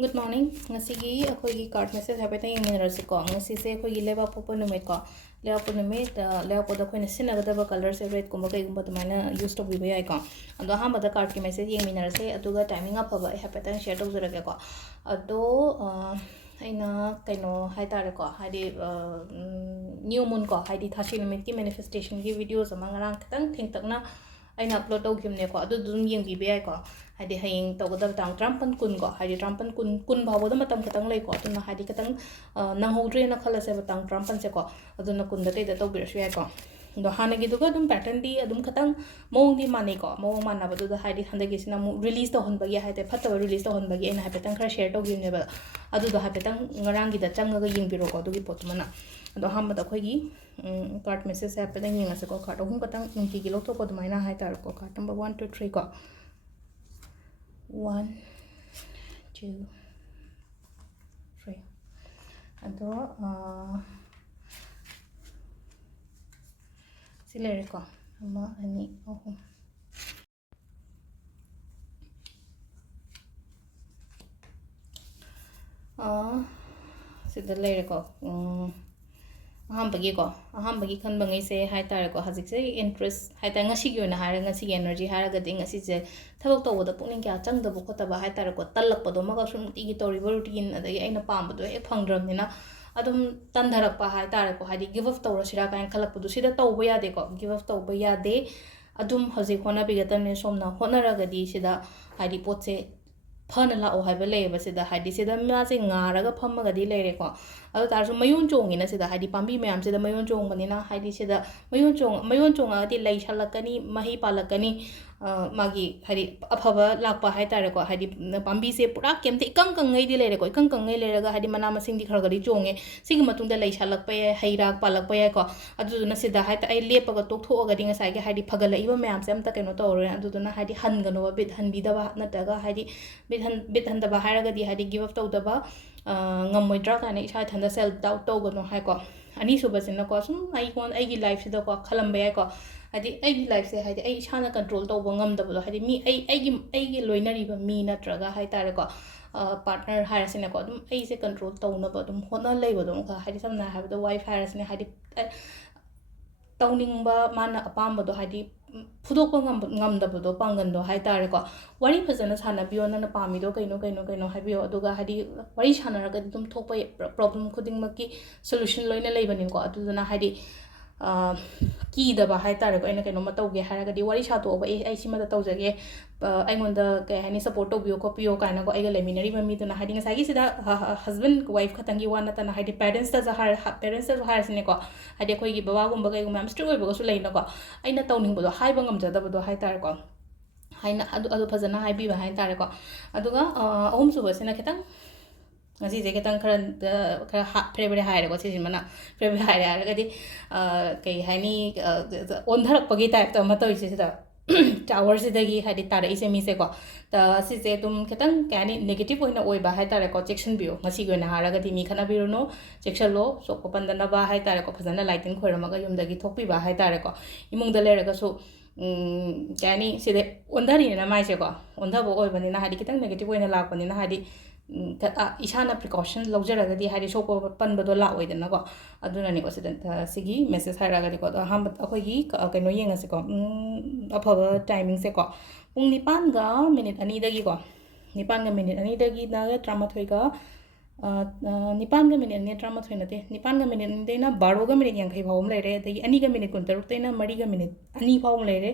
Good morning. Ngasigi akhoi card message habeta yengminarase ko. Ngasise akhoi leba popo numit ko. Leba popo numit leba popo akhoi nasina gadaba color se red kumba kai kumba tumana use to bibe ai ko. Ado ha mada card ki message yengminarase aduga timing up haba habeta share tawzarage ko. Ado aina kaino haitare ko haidi new moon ko haidi thashi numit ki manifestation ki videos ama ngarang khitang thingtakna aina upload tawgimne ko adu dum yengbibe ai ko. Hadi haying tawgadab tang trampan kun ko hadi trampan kun bawada matam katang lay ko atuna hadi katang nang hodre na khala se batang trampan se ko aduna kun da kai da tawbir shwe ko do hana gi duga dum pattern di adum katang mong di mane ko mong manna badu da hadi handa gi sina mu release to hon bagi haite phatta release to hon bagi ena ha petang khara share to gi ne ba adu da ha petang ngarang gi da chang ga ying biro ko du gi pot mana ado ham da khoi gi card message ha petang ying ase ko card hum katang ki gi lo to ko du maina ha tar ko card number 1 2 3 ko 1 2 3 ado silere ko ama ani ahum sida lere ko ahambagi khan bangai se hai tar ko hajik se interest hai ta ngasi gi na har ngasi gi energy har ga ding ngasi je thabok to da pukning kya chang da bukota ba hai tar ko talak pa do ma ga sum ti gi tori routine adai aina pam do e phangdram ni na adum tandharak pa hai tar ko hadi give up to ra sira kan khalak pu du sida to ba ya de ko give up to ba ya de adum hajik hona bi ga tan ne somna hona ra ga di sida hadi pot se phana la o haiba lei ba sida hadi sida ma se ngara ga phamma ga di lei ko adu tar su mayun chong ina sida hadi pambi mayam sida mayun chong banina hadi sida mayun chong adi lei shalakani mahi palakani magi hadi aphaba lakpa hai tare ko hadi pambi se pura kemte ikang kang ngai di lei ko ikang kang ngai lei ga hadi mana masing di khar ga di chonge sigi matung da lei shalak pa ye haira palak pa ye ko adu na sida hai ta ai lepa ga tok tho ga di ngasai ga hadi phagala iba mayam se amta keno to re adu na hadi han ga no bit han bi da ba na ta ga hadi bit han da ba hai ga di hadi give up to da ba ngamoidra ka na isa thanda self doubt to go no hai ko ani suba sin ko sum ai kon ai gi life sida ko khalam ba ko hadi ai gi life se hadi ai isa na control to bo ngam da bo hadi mi ai gi loinari ba mi na traga hai tare ko partner harasine ko dum ai se control to na ba dum hona lei ba dum ka hadi samna ha ba wife harasine hadi tauning ba mana apam ba do hadi फुदोक ngam pangan do hai tare ko wari phajana sana biyo na pami do kaino hai biyo aduga hadi wari sana ra ga dum thokpa problem khuding maki solution loina leibanin ko adu na hadi ki da ba hai tare ko ina kaino ma tawge hara ga di wari sa to ba ai sima da tawjage ai ngonda kai hani support to biyo ko piyo kaina ko ai ga leminari ba mi to na hadi ngasai gi sida husband wife khatangi wana ta na hadi parents ta har parents ta har sine ko hadi khoi gi baba gum ba kai gum am strict oi ba ko su leina ko aina tawning bo do hai ba ngam jada ba do hai tare ko haina adu phajana hai bi ba hai tare ko aduga ahum su ba sina khitang ngasi je ketang khara favorite hai ko si mana favorite hai ra ga di kai hani ondharak pagi type to ma to ise da tower se da gi hadi tara ise mi se ko ta si se tum ketang kani negative oina oi ba hai tare ko section bio ngasi go na hara ga di mi khana biro no section lo so ko pandana ba hai tare ko phajana lighting khoirama ga yum da gi thokpi ba hai tare ko imung da lera ga so kani si de ondhari na mai se ko ondha bo oi bani na hadi ketang negative oina lak bani na hadi isana precaution lojara di hari so ko pan bado la oi dena ko aduna ni ko sidan sigi message hara ga di ko ham akhoi gi kaino yenga se ko aphaba timing se ko pung 9 ga minute ani da gi ko 9 ga minute ani da gi na ga 38 ga 9 ga minute ani 38 nate 9 ga minute ni deina 12 ga minute yang khai phawum leire adagi ani ga minute kun taruk teina 3 ga minute ani phawum leire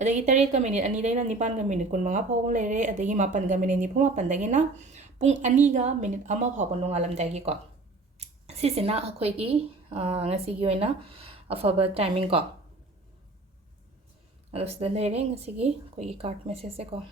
adagi 3 ga minute ani deina 9 ga minute kun manga phawum leire adagi 8 ga minute ni phama pandagi na pung ani ga minute ama phaw no ngalam dagi ko sisina akhoi gi ngasi gi oina afaba timing ko alas da lere ngasi gi koi card message ko